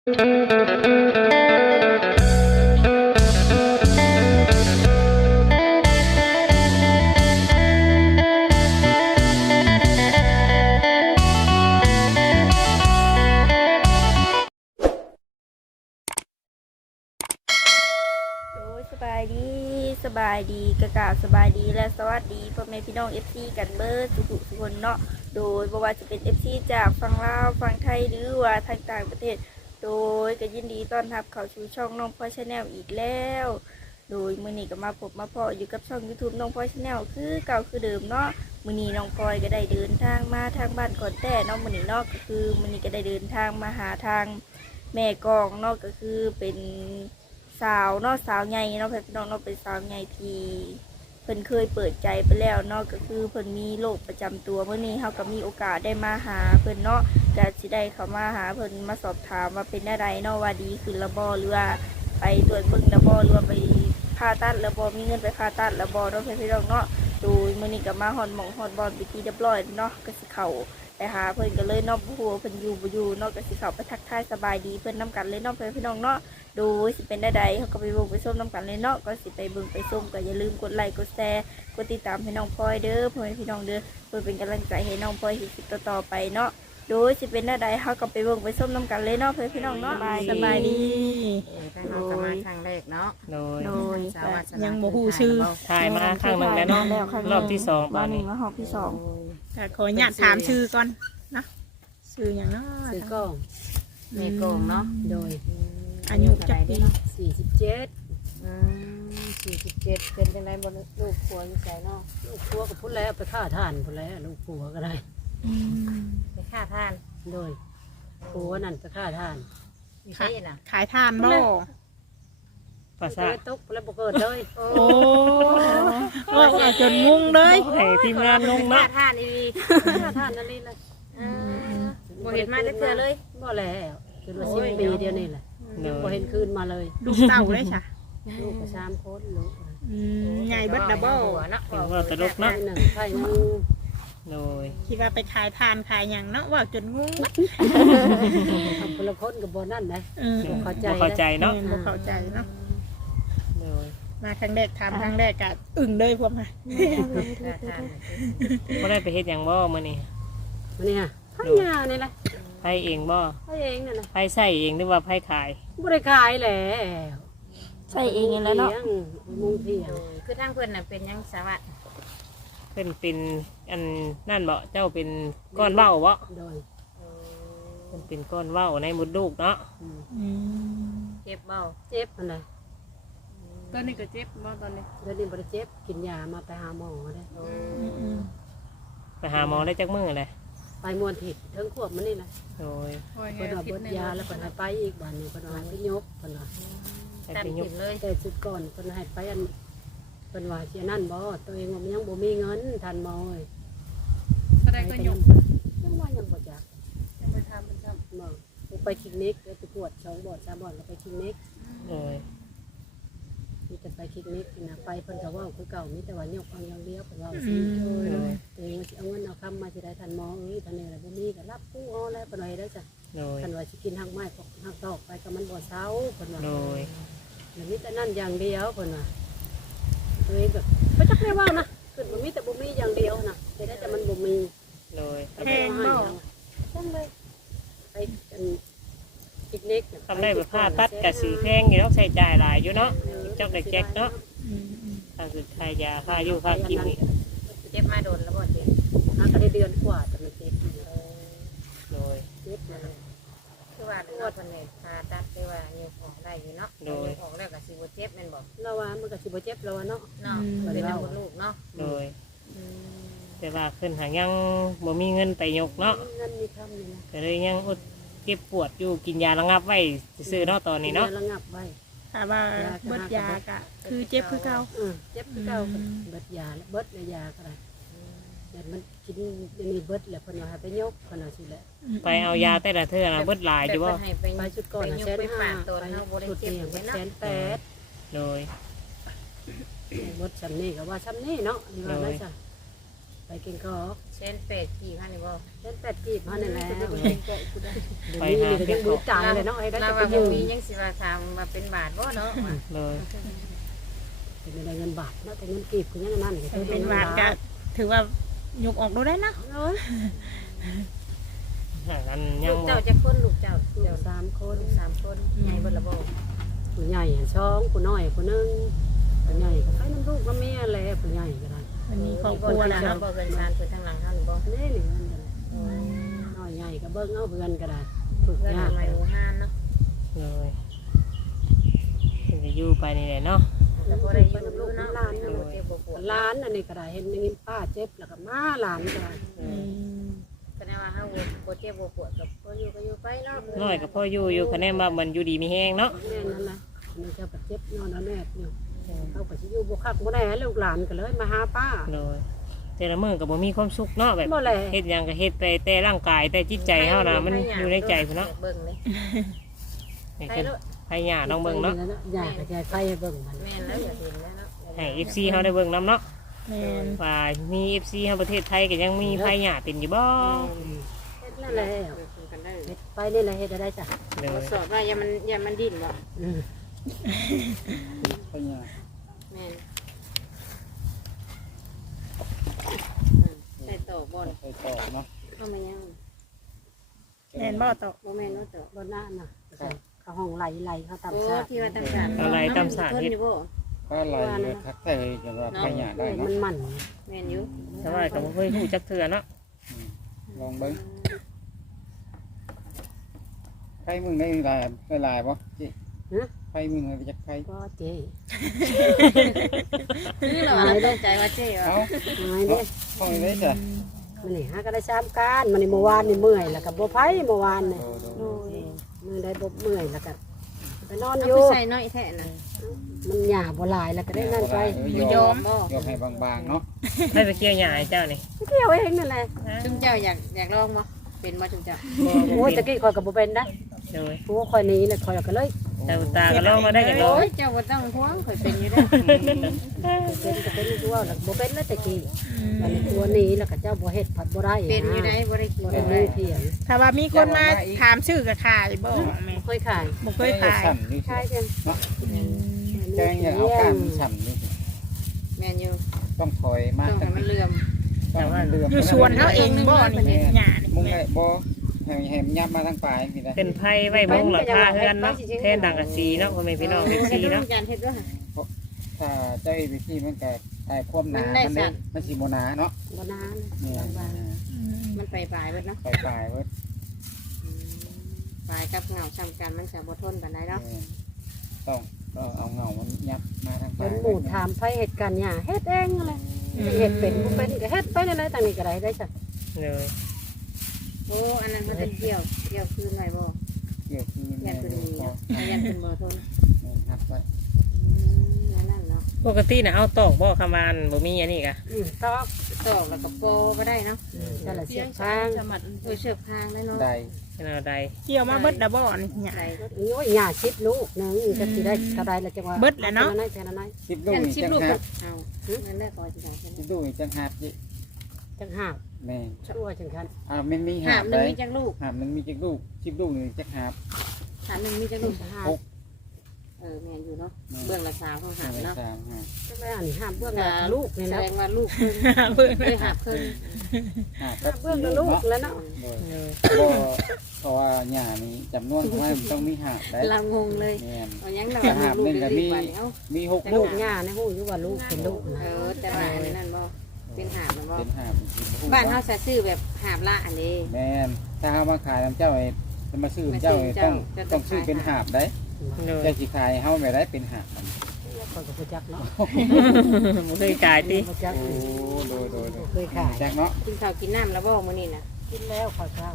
สบายดีกะกะสบายดีและสวัสดีพ่อแม่พี่น้อง FC กันเบิดทุกคนเนาะโดยบ่ว่าจะเป็น FC จากฝั่งลาวฝั่งไทยหรือว่าทางต่างประเทศโดยก็ยินดีต้อนรับเข้าสู่ช่องน้องพลอยชาแนลอีกแล้วโดยมื้อนี้ก็มาพบมาพออยู่กับช่อง YouTube น้องพลอยชาแนลคือเก่าคือเดิมเนาะมื้อนี้น้องพลอยก็ได้เดินทางมาทางบ้านก่อนแต่เนาะมื้อนี้เนาะก็คือมื้อนี้ก็ได้เดินทางมาหาทางแม่กองเนาะก็คือเป็นสาวเนาะสาวใหญ่เนาะพี่น้องเนาะเป็นสาวใหญ่ที่เพิ่นเคยเปิดใจไปแล้วเนาะก็คือเพิ่นมีโรคประจำตัวเมื่อนี้เขาก็มีโอกาสได้มาหาเพิ่นเนาะก็สิได้เข้ามาหาเพิ่นมาสอบถามว่าเป็นอะไรเนาะว่าดีขึ้นแล้วบ่หรือว่าไปตรวจเบิ่งแล้วบ่หรือว่าไปผ่าตัดแล้วบ่มีเงินไปผ่าตัดแล้วบ่เนาะพี่น้องเนาะโดยมื้อนี้ก็มาฮอดหม่องฮอดบอลไปที่เรียบร้อยเนาะก็สิเข้าไปหาเพิ่นก็เลยเนาะบ่ฮู้ว่าเพิ่นอยู่บ่อยู่เนาะก็สิเข้าไปทักทายสบายดีเพิ่นนํกันเลยเนาะพี่น้องเนาะดูสิเป็นได้ใดเขาก็ไปเบิ่งไปส้มน้ำกันเลยเนาะก็สิไปเบิ่งไปส้มก็อย่าลืมกดไลค์กดแชร์กดติดตามให้น้องพลอยเด้อเพื่อพี่น้องเด้อเพื่อเป็นกำลังใจให้น้องพลอยคลิปต่อไปเนาะดูสิเป็นได้ใดเขาก็ไปเบิ่งไปส้มน้ำกันเลยเนาะเพื่อพี่น้องเนาะสบายดีถ้าเราจะมาครั้งแรกเนาะโดยยังบ่ฮู้ชื่อถ่ายมาครั้งหนึ่งแล้วเนาะรอบที่สองตอนนี้มารอบที่สองขออนุญาตถามชื่อก่อนนะชื่ออย่างเนาะชื่อกองเมกองเนาะโดยอายุจักปี 47 47เป็นจังได๋บ่ลูกผัวอยู่ไสเนาะลูกผัวก็พุ่นแล้วไปฆ่าทานพุ่นแล้วลูกผัวก็ได้ไปฆ่าทานโดยผัวนั่นไปฆ่าทานมีใช่น่ะขายทานบ่ภาษาตกแล้วบ่เกิดเลยโอ้ว่าจนงงเลยให้ทีมงานลงเนาะฆ่าทานอีฆ่าทานนั่นนี่เลยบ่เห็นมาจักเทื่อเลยบ่แล้วจนว่า10 ปีเดียวนี่แหละบ่เห็นคืนมาเลยลูกเต้าเลยจ้ะลูกก็3 คนลูกใหญ่เบิดดับเบิ้ลเนาะว่าตลกเนาะไข่นึงโดยคิดว่าไปขายทานขายอย่างเนาะว่าจนงงคนละคนกับบ่นั่นนะบ่เข้าใจเนาะบ่เข้าใจเนาะโดยมาครั้งแรกถามครั้งแรกก็อึ้งเลยพวกมาบ่ได้ไปเฮ็ดหยังบ่มื้อนี้ฮะไผยานี่แหละไผเองบ่ไผเองนั่นน่ะไผใส่เองหรือว่าไผขายบ่ได้ขายแล้วใส่เองแล้วเนาะมุงเพียงคือทางเพิ่นน่ะเป็นยังสวัสดิ์เป็นอันนั่นบ่เจ้าเป็นก้อนเว้าบ่โดยเป็นก้อนเว้าในมดลูกเนาะเจ็บเบ้าเจ็บอันใดตอนนี้ก็เจ็บบ่ตอนนี้เดี๋ยวนี้บ่ได้เจ็บกินยามาไปหาหมอเด้ไปหาหมอได้จักมื้อเลยไปมวนทิศถึงขวบมันนี่แหละโอ้ยเพิ่นว่าเบิดยาแล้วเพิ่นให้ไปอีกบัดนี้เพิ่นว่าให้ยกเพิ่นว่าตัดกินเลยแต่สุดก่อนเพิ่นให้ไปอันเพิ่นว่าสินั่นบ่ตัวเองว่ามันยังบ่มีเงินทันหมอเอ้ยก็ได้ก็ยกยังว่ายังบ่จักยังไปทำมันซ้ำบ่ไปคลินิกไปตรวจ2 บ่อ 3 บ่อแล้วไปคลินิกโอ้ยมีแต่ไปคลินิกนะไปเพิ่นก็เว้าคือเก่ามีแต่ว่ายกเอาอย่างเดียวเพิ่นว่าสิตัวเองว่าสิเอาเงินเอาคำมาสิได้ทันหมอเอ้ยทันนี่แหละบ่มีก็รับผู้เอาแล้วเพิ่นว่าได้จ้ะคันว่าสิกินหักไม้หักตอกไปก็มันบ่เซาเพิ่นว่าโดยแล้วมีแต่นั่นอย่างเดียวเพิ่นว่าตัวเองแบบบ่จักได้ว่านะคือบ่มีแต่บ่มีอย่างเดียวนะแต่ได้แต่มันบ่มีโดยแพงเนาะจังเลยไปกันคลินิกทำได้แบบผ่าตัดก็สิแพงอยู่เนาะใช้จ่ายหลายอยู่เนาะจอกได้แจกเนาะถ้าคือค่ายาค่าอยู่ค่ากินนี่เจ็บมาโดนแล้วบ่เจ็บก็ได้เดือนกว่าแต่มันเจ็บโดยเจ็บมาคือว่าเนาะเพิ่นนี่ผ่าตัดได้ว่านิ้วออกได้อยู่เนาะนิ้วออกแล้วก็สิบ่เจ็บแม่นบ่เราว่ามันก็สิบ่เจ็บแล้วเนาะเป็นมดลูกเนาะโดยแต่ว่าขึ้นหายังบ่มีเงินไปยกเนาะเงินมีคำนี่นะก็เลยยังอดเจ็บปวดอยู่กินยาระงับไว้ซื้อเนาะตอนนี้เนาะระงับไว้ค่ะว่าเบิดยาก็คือเจ็บคือเก่าเจ็บคือเก่าเบิดยาแล้วเบิดยาก็ได้แต่มันกินนี่เบิดแล้วเพิ่นว่าให้ไปยกเพิ่นว่าสิแหละไปเอายาแต่ละเทื่อน่ะเบิดหลายอยู่บ่ไปชุดก่อน100,000ไปชุดเดียว180,000 โดยเบิดซ้ำนี่ก็ว่าซ้ำนี่เนาะนี่ว่าได้จ้ะไปกินกอกเช่นเป็ดกี่พันนี่บ่เส้น8กีบเฮานี่แหละไปมีหาก็ยังบริจาคเลยเนาะไอ้ได้เราจะไปว่ายืบ่มมียังสิว่าทำมาเป็นบาทบ่เนาะเลยเป็นได้เงินบาทเนาะแต่เงินกีบคือยังนั่นเป็นบาทก็ถือว่ายุกออกดูได้นะเอ้ยอย่างนั้นยัลูงกเจ้าจะคนลูกเจ้าเดี๋ยว3คนลูก3คนใหญ่เบิดละบ่ผู้ใหญ่2ผู้น้อยผู้นึงผู้ใหญ่ก็ไปน้ำลูกน้ำเมียแหละผู้ใหญ่ก็ได้มันมีครอบมีคบ่รัวทางแล้วเฮาบ่เกินซานคือทางหลังเฮานี่บ่นี่นี่น้อยใหญ่ก็เบิ่งเอาเพื่อนก็ได้ฝึกเพื่อนยากใหม่หมู่ห้านเนาะเลยจะอยู่ไปนี่แหละเนาะแต่บ่ได้อยู่รู้เนาะบ่เจ็บบ่ปวดร้านอันนี้ก็ได้เห็นอย่างนี้ป้าเจ็บแล้วก็มาหลานก็ได้แสดงว่าเฮาบ่เจ็บบ่ปวดก็บ่อยู่ก็อยู่ไปเนาะน้อยกับพ่ออยู่คะแนนว่ามันอยู่ดีมีแห้งเนาะแม่นั่นนะมันจะเจ็บนอนแน่อยู่เขาก็สิอยู่บ่คักบ่ได้ลูกหลานก็เลยมาหาป้าเลยแต่ละมื้อก็บ่มีความสุขเนาะแบบบ่แลเฮ็ดหยังก็เฮ็ดไปแต่ร่างกายแต่จิตใจเฮานะมันอยู่ในใจพุ่นเนาะเบิ่งเลยให้เพิ่นให้ย่าต้องเบิ่งเนาะอยากจะไฟเบิ่งมันแม่นแล้วอย่าเห็นแล้วเนาะให้ FC เฮาได้เบิ่งนํเนาะแม่นว่ามี FC เฮาประเทศไทยก็ยังมีไผหญ้าเป็นอยู่บ่เฮ็ดนั่นแหละกันได้เฮ็ดไปนี่แหละเฮ็ดได้จ้ะเลยทดสอบว่าอย่ามันดิ้นบ่ไปเนี่ยแม่นใส่ตอกบ่อนไปต่อเนาะเข้ามายังแม่นบ่ตกบ่แม่นว่าตอกบ่น่าน่ะเขาห้องไหลเขาตามโอ้ชาติที่ว่าตำสารอะไรตามสารเฮ็เฮ็ดดอยู่บ่ก็ไหลเลยทักไทยจะว่าไปเนี่ยได้มัเนาะนมันแม่นอยู่แต่ว่าก็บ่เคยฮู้จักเทื่อเนาะลองเบิ้งไฟมึงได้ลายได้ลายบ่จิไฟมึงได้จักไฟก็เจ๊คือเราตกใจว่าเจ๊ว่าเอ้าหายเด้ห้องได้จ้ะมันนี่หาก็ได้3การมันนี่เมื่อวานนี่เมื่อยแล้วก็บ่ไผเมื่อวานนี่โอ้ยมือได้บ่เมื่อยแล้วก็ไปนอนเอาอไปยู่ใส่น้อยแท้น่ะมันหยาบ่หลายแล้วก็ได้นั่นไปยอมให้บางๆเนาะได้ไปเกี่ยวหญ้าให้เจ้านี่เที่ยวเองนั่นแหละจุมเจ้าอยากลองบ่เป็นบ่จุมเจ้าโอ้ยตะกี้ข่อยก็บ่เป็นได้เลยผัวข่อยหนี้เลยข่อยก็เลยแต่ตาก็ลองมาได้จังโอ้เลยยเจ้าบ่ต้องห่วงข่อยเป็นอยู่ได้เป็นก็เป็นตัวแล้วบ่เป็นแล้วตะกี้มันตัวหนี้แล้วก็เจ้าบ่เฮ็ดผัดบ่ได้เป็นอยู่ได้บ่ได้กินบ่ได้มือเพียงถ้าว่ามีคนมาถามชื่อก็ขายบ่แม่ค่อยขายบ่เคยขายสั่นนี่ขายเพียงแกงอย่าเอาก้านสั่นนี่แม่นอยู่ต้องถอยมาต้องให้มันเลื่อมต้องเดือมอยู่สวนเฮาเองบ่นี่หญ้านี่มึงแม่ได้บ่ให้มันยับมาทางปลายนี่ได้เป็นไผไว้บงหลังคาเฮือนเนาะแทนดังกะสีเนาะพ่อแม่พี่น้อง FC เนาะจานเฮ็ดด้วยถ้าเจ้าวิธีมันก็ตายความหนามันได้มันสิบ่หนาเนาะบ่นานเนี่ยมันไปปลายเบิดเนาะปลายๆเว้ยปลายกับเหงาซ้ำกันมันจะบ่ทนปานใดเนาะต้องเอาเงามันยับมาทางจปลายนหมู่ถามไผเฮ็ดกันหยังเฮ็ดเองนั่นแหละเฮ็ดเป็นบ่เป็นก็เฮ็ดไปนั่นแหละทางนี้ก็ได้ได้จ้ะเลยโอ้อันนั้นมันจะเกี่ยวคืนไว้บ่เกี่ยวคือยันเพิ่นมีเนาะยันเพิ่นบ่ทนหักไว้นั่นเนาะปกติน่ะเอาตอกบ่คำานบ่มีอันนี้กะตอกตอกแล้วก็โปก็ได้เนาะนั่นแหละเสียบข้างโอ้ยเชือกคางได้เนาะได้เป็นเอาใดเกี่ยวมาเบิดดะบ่นี่หญ้าใส่โอ้ยหญ้าชิดลูกนึงก็สิได้เท่าใดละจังว่าเบิดแหละเนาะแค่นั้นสิบลูกยันนี่ชิบจังลูกหักเอานั่นแรกก่อนสิได้สิบลูกนี่จังหักจิจังหาบแม่ชั่วจังคันมันมีหาหับกนึได้งมีจักลูกหักมันมีจักลูกสิบลูกนี่จักหักหาบนึงมีจักลูกจังหาบแม่นอยู่เนาะเบื้องละสาวของหาบเนาะสามหักจังได๋อันนี้ห้ามเบื้องละลูกนี่แสนะดงว่าลูกเพิ่นเบิ่งได้หาบเพิ่นหักห้ามเบื้องละลูกแล้วเนาะเลยเพราะว่าหญ้านี่จำนวนของมันต้องมีหักได้เรางงเลยแม่นเอายังเราลูกเดี๋ยวดีกว่านี้เอ้ามีหกลูลูกกหญ้าในหูอยู่ว่าลูกเป็นลูกนะแต่ว่าอันนั้นบ่เป็นหาบมันบ่เป็นหักบ้านเฮาจะซื้อแบบหาบละอันนี้แม่นถ้าเฮามาขายน้ำเจ้าไอ้จะมาซื้อน้ำเจ้าไอ้ต้องซื้อเป็นหาบได้เลยเจ้าสิขายเฮาไม่ได้เป็นหาบคนก็บ่จักเนาะบ่เคยกายติบ่จักโอ้โดยเคยขายแจ็คเนาะกินข้าวกินน้ำแล้วบ่มื้อนี้น่ะกินแล้วข้าวเช้า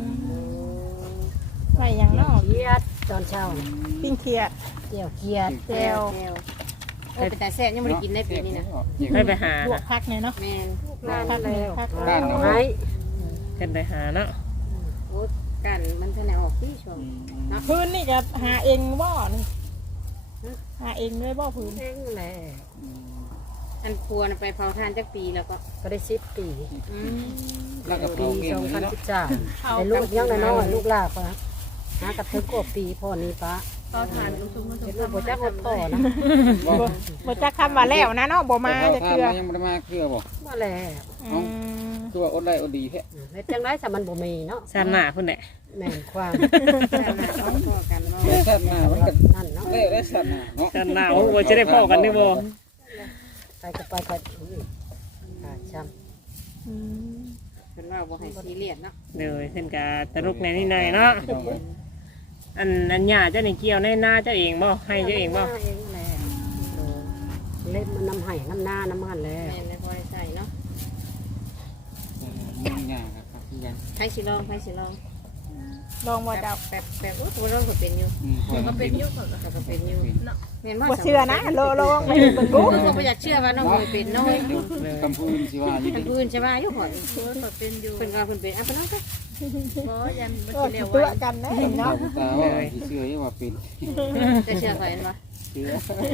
ไว้หยังเนาะเกียดตอนเช้าปิ้งเขียดเจียวเกียดแจ่วโอ้เป็นตาแซ่บยังบ่ได้กินได้ปีนี้นะเคยไปหาลวกผักเนี่ยเนาะแม่นนานแล้วด้านเนาะไม้เพิ่นไปหาเนาะโอ้กันมันทันได้ออกที่ช่วงพื้นนี่ก็หาเองบ่นี่หาเองเลยบ่พื้นเองแหละอัอันพัวน่ะไปเผาทานจักปีแล้วก็ก็ได้10 ปีอืมแล้วก็ปีเผาเก่งเลยเนาะ 2013แต่ลูกยังน้อยๆลูกหลานก็หากับถึงกว่าปีพ่อนี้ป้าก็ทานลูกชุบมาเป็นลูกบ่จักว่าพ่อนะบ่จักคำว่าแล้วนะเนาะบ่มาจะจะเกลืเคือยังบ่ได้มาเกลือบ่ว่าแล้วอืมคือว่าอดได้อดดีแท้เฮ็ดจังได๋ซะมันบ่มีเนาะชาติหน้าพุ่นแหละแม่นความพ่อกันเนาะแต่ชาติหน้ามันก็นั่นเนาะได้ชาติหน้าเนาะชาติหน้าโอ้บ่จะได้พ้อกันนี่บ่ไปก็ไปก็อุ้ยขาดช้ำอืมเป็นว่าบ่ให้ซีเรียสเนาะเด้อเพิ่นก็ตลกแหน่นิดหน่อยเนาะอันหญ้าเจ้านี่เกี่ยวในนาเจ้าเองบ่ให้เจ้าเองบ่เองแหละเล่มมันน้ำไห้น้ำหน้าน้ำมันแล้วแม่นบ่ได้ใส่เนาะมันยากครับคือกันใครสิลองใครสิลองลองบ่เจ้าแบบโอ้ตัวเราก็เป็นอยู่ก็เป็นอยู่ก็เป็นอยู่เนาะแม่นบ่บ่เชื่อนะลองไปเบิ่งดูก็บ่อยากเชื่อว่าน้องเคยเป็นน้อยคำพูดสิว่าอยู่ทางดีอื่นใช่ป่ะอยู่ข่อยก็เป็นอยู่เพิ่นว่าเพิ่นเป็นอ่ะเพิ่นเอาไปเพราะยันมันก็สิเร็วตัวไว้กันนะเนาะเนาะตาว่าสิเชื่อว่าเป็นจะเชื่อข่อยบ่เชื่อ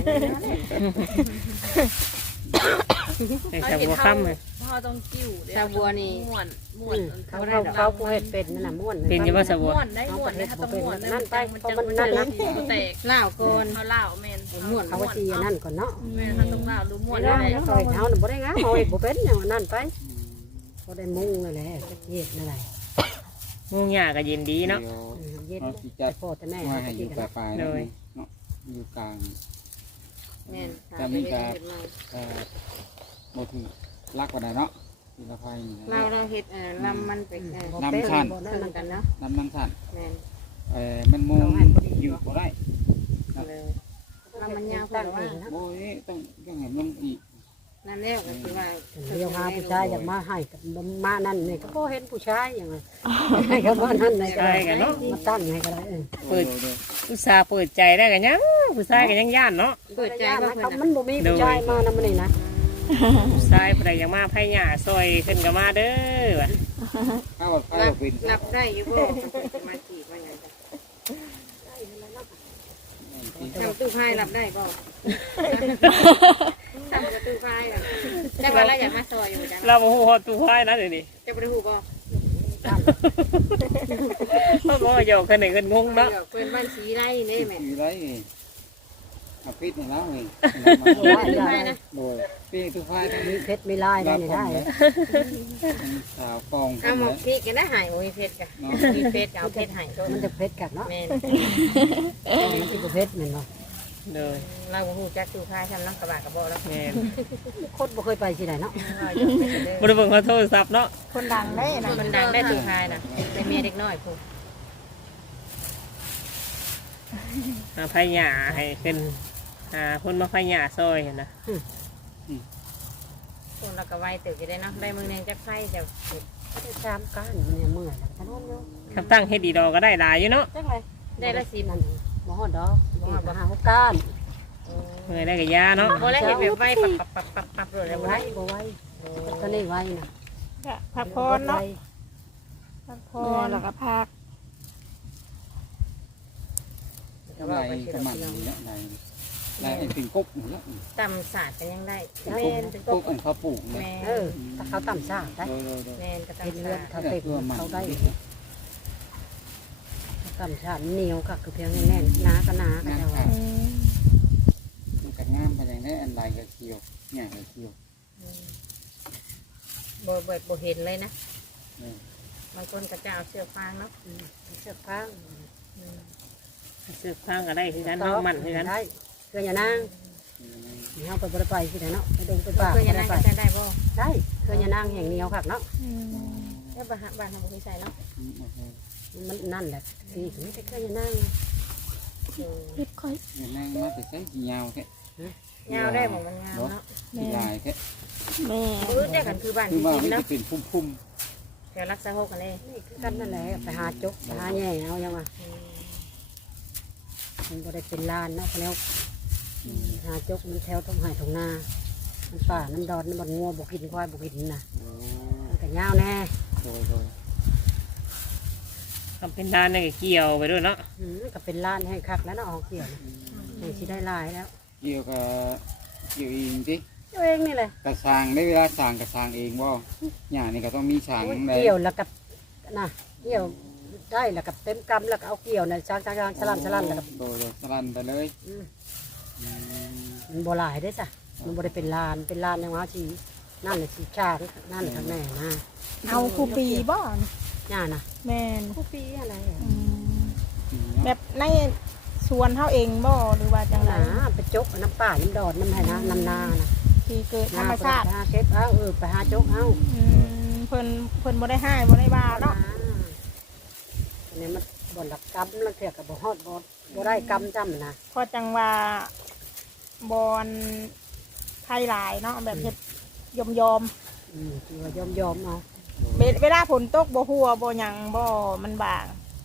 ให้ชาวบัวค่ำเลยพ่อต้องกิ้วเด้ชาวบัวนี่ม่วนม่วนเขาผู้เฮ็ดเป็นนั่นน่ะม่วนเป็นอยู่ว่าชาวบัวม่วนได้ม่วนได้ถ้าต้องม่วนนั่นไปมันเพราะจะมันนั่นนะแตกลาวก่อนเขาเล่าแม่นม่วนเขาว่าจีนั่นก่อนเนาะแม่นเขาต้องเล่ารู้ม่วนไม่ได้ได้ต่อยเท้าน่ะบ่ได้งามเอาอีกบ่เป็นอย่างนั่นไปบ่ได้มุ่งนั่นแหละเฮ็ดนั่นแหละมุงหญ้าก็เย็นดีเนาะเย็ดเราสิแต่จัดพ่อแต่แม่ว่าเขาให้ก็อกิยู่นปกันลายๆเนาะอยู่กลางแม่นแต่มีการบ่ถือรักกว่าใดเนาะที่ละไฟนี่เราเฮ็ดลำมันเป็นบ่เป็นบ่นั่นเพิ่มัน นกันเนาะน้ำมันสั่นแม่นมันมุงอยู่บ่ได้เลยลำมันยาวตั้เพิ่งนเอว่างนะโอ้ยต้องยังเห็นมันอีกนั่นแล้วก็คือว่าเดี๋ยวหาผู้ชายอยากมาให้กับมานั่นนี่ก็บ่เห็นผู้ชายอย่างไรให้เขามานั่นเลยก็ใช่ได้กันเนาะมาตั้งให้ก็ได้เปิดอุตส่าห์เปิดใจได้กันยังผู้ชายก็ยังย่านเนาะเปิดใจว่าเขาเพิ่นมันบ่มีผู้ชายมานํมันนี่นะผู้ชายผู้ใดอยากมาไผหญ้าซอยขึ้นก็มาเด้อว่ะข้าวไฟเป็นรับได้อยู่บ่มาจีบว่าหยังทำตู้พายรับได้บ่ทำกระตู้พายแต่ว่าเราอยากมาซอยอยู่จังเราบ่ฮู้ฮอดตู้ไผนะเดี๋ยวนี้จะบ่ได้ฮู้บ่เพราะว่าโยกคันนี้เงินงงเนาะเพิ่นบ้านสีไร่นี่แม่อยู่ไรเอาปิดให้แล้วเองได้นะโดยปีทุกไฟทั้งมีนี้เพชรมีลายได้นี่ได้สาวกองเอาหมกพริกกันนะหายโอ้ยเพชรกันมีเพชรเอาเพชรหายมันจะเพชรกัดเนาะแม่นมันสิบ่เพชรแม่นบ่เด้อเราฮู้จักตู้พายทำน้ำกระบะกระบอกแล้วแม่นคนบ่เคยไปที่ไหนเนาะบ่ได้เบิ่งเขาโทรศัพท์เนาะคนดังได้นะมันดังได้ตู้พายนะเป็นเมียเด็กน้อยพูดไผหญ้าให้ขึ้นคนมาไผหญ้าซอยเห็นนะคนเราก็ไวตื่นได้เนาะได้มือนึงจักไฟจะก็ได้ตามกันเนี่ยเมื่อยแล้วก็นอนอยู่คำตั้งเฮ็ดดีดอกก็ได้หลายอยู่เนาะจังไรได้ละ10 นั่นบ่ฮอดดอกบ่ฮอดหา6ก้านเมื่อยได้ก็ยาเนาะบ่ได้เห็นแบบไวปับเลยบ่บ่ไว้ได้บ่ไว้ก็นี่ไว้น่ะก็พักผ่อนเนาะพักผ่อพอน แล้วก็พักไรประมาณนี้ละไรไรไอ้ปิ่งกุ๊กนี่ละตำศาสตร์กันยังได้แม่นกุ๊กอันเขาปลูกเนี่ยแม่ถ้าเขาต่ำซ่าได้โดยแม่ก็เฮ็ดตำเลือศาดสตร์ถ้าเต็มเขาได้ต่ำซ่าเหนียวก็คือเพียงแน่นหนาก็หนาก็จะว่าอืมมันกัดงามไปอย่างนี้อันไรก็เคียวเนี่ยก็เคียวบ่เห็นเลยนะบางคนก็จะเอาเสื้อฟางเนาะเชือกข้างสืบทางก็ได้คือกันเนาะมันคือกันได้เพื่อนอย่านางเฮาไปบ่ได้ไปที่ไหนเนาะไปดงไปป่าเพื่อนยังนั่งไปก็จะได้บ่ได้เพื่อนอย่านางแห่งเหนียวคักเนาะอืมแล้วบ้านทำบุญใส่เนาะมันนั่นแหละที่ถึงจะเพื่อนอย่านางเฮ็ดค่อยนั่งมาแต่ใช้ยาวแค่ยาวได้บ่มันยาวเนาะลายแค่แม่พื้นเนี่ยกันคือบ้านคือที่ว่าดินมันเนาะจะเป็นพุ่มแถวรักษาหกกันเลยนี่คือกันนั่นแหละไปหาจกไปหาแย่เอายังว่ามันบ่ได้เป็นลานเนาะแล้วหาจกมันแถวต้องหายตรงนามันป่ามันดอนมันงัวบ่กินควายบ่กินน่ะมันก็ยาวแน่โดยทำเป็นด้านนี่ก็เกี่ยวไปด้วยเนาะก็เป็นลานให้คักแล้วเนาะออกเกี่ยวให้สิได้ลายแล้วเกี่ยวกับเกี่ยวเองสิเตัวเองนี่แหละกระสร้างได้เวลาสร้างกระสร้างเองบ่หญ้านี่ก็ต้องมีสร้างได้เกี่ยวแล้วกับนะเกี่ยวได้แล้วกับเต็มกำแล้วก็เอาเกี่ยวน่ะช้างๆๆฉลั่นแล้วก็โดยสลันไปเลยอืมอืมมันบ่หลายได้จ้ะมันบ่ได้เป็นลานยังว่าสินั่นแหละสิช้างนั่นแหละทางแม่นะเอาคูปีบ่ย่านะแม่นคู่ปีอะไรอะอืมแบบในสวนเฮาเองบ่หรือว่าจังไดไปจกน้ำป่าน้ำดอนน้ำไหนะน้ำนานะที่เกิดธรรมชาติไปหเก็บเอาไปหาจกเอาเพิ่นบ่ได้ให้บ่ได้ว่าเนาะอันนี้มันบ่อนหลักกำลังเถื่อกับบ่ฮอดบ่ได้กำจำนะพอจังว่าบอนไทยหลายเนาะแบบเฮ็ดยอมคือว่ายอมเอาๆเวลาฝนตกบ่หัวบ่หยังบ่มันบาง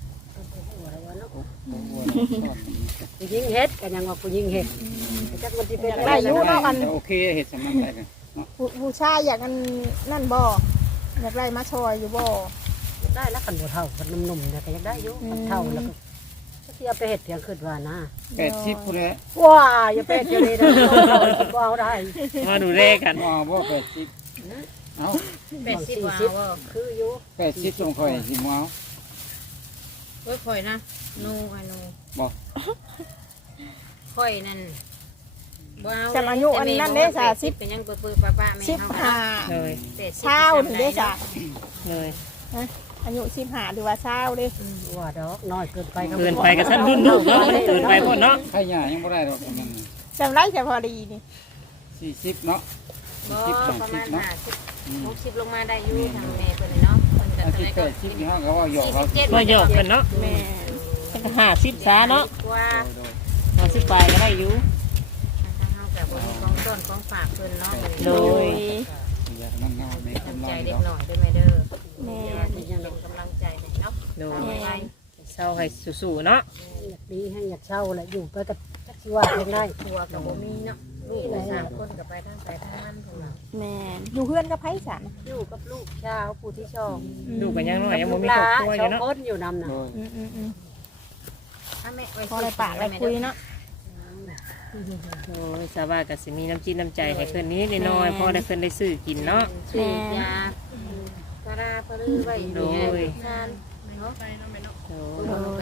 ผู้ยิงเฮ็ดกันยังว่าผู้ยิงเฮ็ดจักมันสิเป็นได้อยู่เนาะอันโอเคเห็ดสำนักได้กันเนาะผู้ชายอยากอันนั่นบ่อยากได้มาชอยอยู่บ่ได้แล้วกันบ่เท่ากันหนุ่มๆเนี่ยก็ยังได้อยู่กันเท่าแล้วก็สิเอาไปเฮ็ดเพียงขึ้นว่านะ 80พุ่นแหละว้าอย่าไปเจอเลยนะบ่เอาได้มาดูเลขกันว่าบ่80เอ้า 80ว่าว่าคืออยู่ 80ตรงค่อยสิบ่เอาเว้ยข่อยนะนูไอ้นูบ่ข่อยนั่นบ่เอาจำอายุอันนั้นเด้จ้ะ 10เป็นยังเปื้อๆป้าๆแม่เฮา 15 เลยเช้านี่เด้จ้ะเลยอายุ15หรือว่าเช้าเด้ว่าดอกน้อยเกินไปเกินไปกับท่านรุ่นลูกเนาะเกินไปหมดเนาะใครหญ้ายังบ่ได้ดอกประมาณจำไรจะพอดีนี่ 40เนาะบ่ 40 ประมาณ 30เนาะ 60ลงมาได้อยู่ทางแม่เพิ่นเนาะเพิ่นก็อาตอนทิตนี้ย์ก็ 80นี่เฮาก็ว่าหยอกเขา 47 มาหยอกกันเนาะแม่ 50ซาเนาะกว่า 50ปลายก็ได้อยู่ทางเฮาก็บ่มีของต้นของฝากเพิ่นเนาะโดยอยากนั่งเงาในกำน้ำลัใจงเด็กเนาะหน่อยด้วยแม่เด้อแม่เป็นกำลังใจให้เนาะโดยทำไงเศร้าให้สู้ๆเนาะอยากดีให้อยากเช่าแหละอยู่ไปกับจักสิว่าเพียงได้ทัวกับบ่มีเนาะลูก3คนก็ไปทางสายทางมันเพิ่นว่าแม่อยู่เพื่อนกับไผสันอยู่กับลูกชาวผู้ที่ชอบลูกกันยังน้อยยังบ่มีครอบครัวอสอยู่ งเนาะคนอยู่นำน่ะโดยถ้าแม่ไว้พอได้ปากได้คุยเนาะโอ้ยสาวาก็สิมีน้ำจิตน้ำใจให้เพิ่นนี้น้อยๆพอได้เพิ่นได้ซื้อกินเนาะซื้อยาปลาปลือไว้โดยงานเนาะโอ้โดย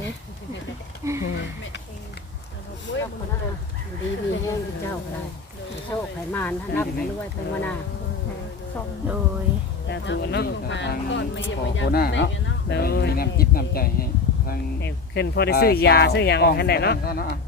ดีมีแห้งเจ้าก็ได้โชคไขมานท่านรับให้รวยไปมานาโดยสาธุเนาะทางขอโคหน้าเนาะโดยมีน้ำจิตน้ำใจให้ทางให้ขึ้นพอได้ซื้อยาซื้อหยังหั่นแหละเนาะ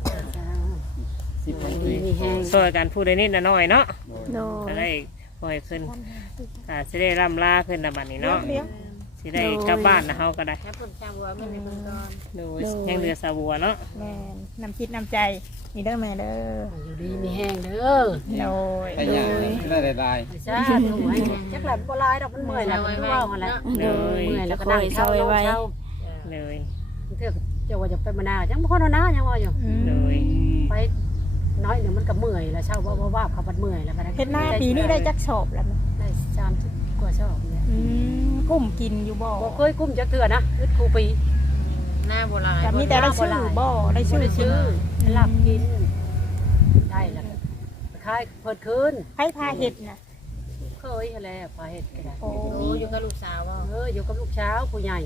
10 ดีมีแห้งซอยกันผู้ใดนิดน้อยเนาะโดยโดก็ยได้ปล่อยขึ้นสิได้ร่ำลาขึ้นนะบัดนี้เลี้ยเนาะงเลี้ยงสิได้กลับบ้านนะเฮาก็ได้ถ้าเพิ่นจ้างว่าเงินในเพิ่นก่อนโดยยังเหลือสาบัวเนาะแม่น้ำคิดน้ำใจนี่เด้อแม่เด้ออยู่ดีมีแห้งเด้อโดยไปโดหญ้าย ได้ได้จ้าถูกไหมจักหลับบ่ลายดอกมันเมื่อยแล้วมันว่าอะไรเลยเมื่อยแล้วก็นั่งเช่าลงเช่าเลยเทือกเจ้าว่าจะไปมานายังบ่คนนะยังว่าอยู่เลยไปน้อยเดี๋ยวมันก็เมื่อยแล้วเช่าว่าเขาบัดเมื่อยแล้วก็ได้เฮ็ดหน้าปีนี้ได้จักชอบแล้วได้30กว่าชอบเนี่ยกุ้มกินอยู่บ่บ่เคยกุ้มจักเทื่อนะอึดครูปีหน้าโบราณแต่มีแต่ได้ชื่อบ่ได้ชื่อชื่อหลับกินได้แล้วคล้ายเพิ่นคืนให้พาเฮ็ดน่ะเคยอะไรพาเฮ็ดก็ได้โอ้โอ้อยู่กับลูกสาวว่าอยู่กับลูกเช้าผู้ใหญ่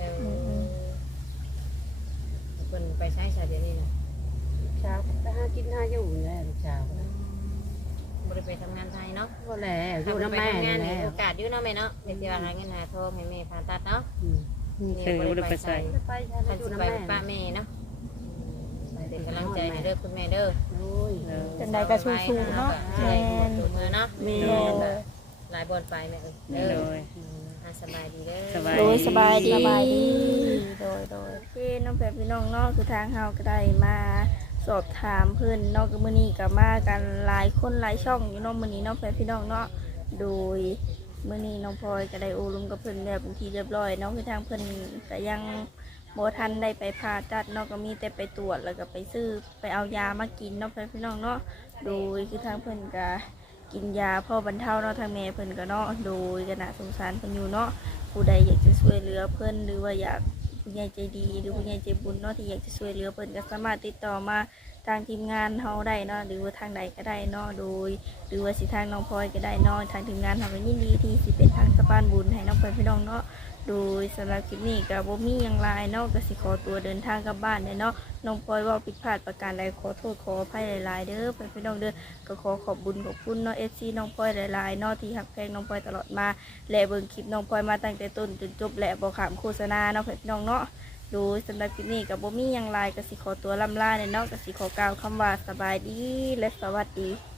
เพิ่นไปใช้สายเดี๋ยวนี้นะลูกเช้าไปหากินหาอยู่นี่ลูกเช้าบ่ได้ไปทำงานไทยเนาะบ่แล้วอยู่นำแม่งานแล้โอวกาสอยู่เนาะแม่เนาะเป็นที่ว่าหาเงินหาทองให้แม่ผ่าตัดเนาะคือบ่ได้ไปใส่ไปท่านอยู่สินำไปแม่ป้าแม่เนาะเป็นกำลังใจให้เด้อคุณแม่เด้อโอ้ยจังใดก็สู้ๆเนาะใช่แม่นตัวมือเนาะแม่นหลายบอนไปแม่เอ้ยเลเด้อย สบายดีเด้อสบายโดยสบายดีโดยโอเคน้องแพรพี่น้องเนาะคือทางเฮาก็ได้มาสอบถามเพิ่นเนาะก็มื้อนี้ก็มากันหลายคนหลายช่องอยู่เนาะมื้อนี้น้องแพรพี่น้องเนาะโดยมื้อนี้น้องพลอยก็ได้โอลุมกับเพิ่นแล้วเป็นที่เรียบร้อยเนาะคือทางเพิ่นก็ยังบ่ทันได้ไปผ่าตัดเนาะก็มีแต่ไปตรวจแล้วก็ไปซื้อไปเอายามากินเนาะแพรพี่น้องเนาะโดยคือทางเพิ่นก็กินยาพอบรรเทาเนาะทางแม่เพิ่นก็เนาะโดยก็น่าสงสารเพิ่นอยู่เนาะผู้ใดอยากจะช่วยเหลือเพิ่นหรือว่าอยากผู้ใหญ่ใจดีหรือผู้ใหญ่ใจบุญเนาะที่อยากจะช่วยเหลือเพิ่นก็สามารถติดต่อมาททางทีมงานเฮาได้เนาะหรือว่าทางใดก็ได้เนาะโดยหรือว่าสิทางน้องพลอยก็ได้เนาะทางทีมงานเฮาก็ยินดีที่สิเป็นทางสะพานบุญให้น้องเพิ่นพี่น้องเนาะโดยสำหรับคลิปนี้ก็บ่มีหยังหลายเนาะก็สิขอตัวเดินทางกลับบ้านเนาะน้องพลอยเว้าผิดพลาดประการใดขอโทษขออภัยหลายๆเด้อเพิ่นพี่น้องเด้อก็ขอขอบคุญขอบคุณเนาะ FC น้องพลอยหลายๆเนาะที่ฮักแพงน้องพลอยตลอดมาและเบิ่งคลิปน้องพลอยมาตั้งแต่ต้นจนจบและบ่ขามโฆษณาเนาะเพิ่นพี่น้องเนาะโดยสำหรับคลิปนี้ก็บ่มีหยังหลายก็สิขอตัวล่ำลาเนาะก็สิขอกล่าวคำว่าสบายดีและสวัสดี